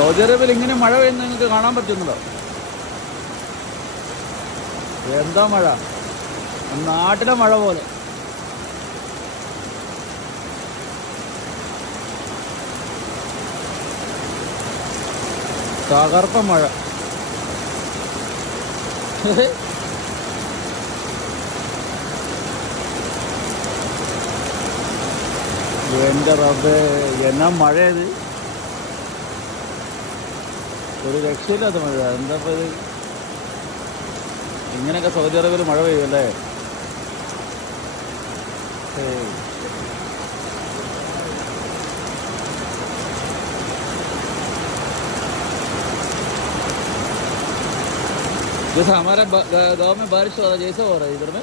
Saudi അറേബ്യയിൽ ഇങ്ങനെ മഴ പെയ്യുന്ന നിങ്ങൾക്ക് കാണാൻ പറ്റുന്നുണ്ടോ? എന്താ മഴ, നാട്ടിലെ മഴ പോലെ. തകർത്ത മഴ. എൻ്റെ റബ്ബേ, എന്നാ മഴയത്, ഒരു രക്ഷയില്ലാത്ത മഴ. എന്താ ഇപ്പം ഇത്? ഇങ്ങനെയൊക്കെ സൗദി അറേബ്യയിൽ മഴ പെയ്യുമല്ലേ? जैसे हमारा गांव में बारिश हो रहा है जैसे हो रहा है इधर में।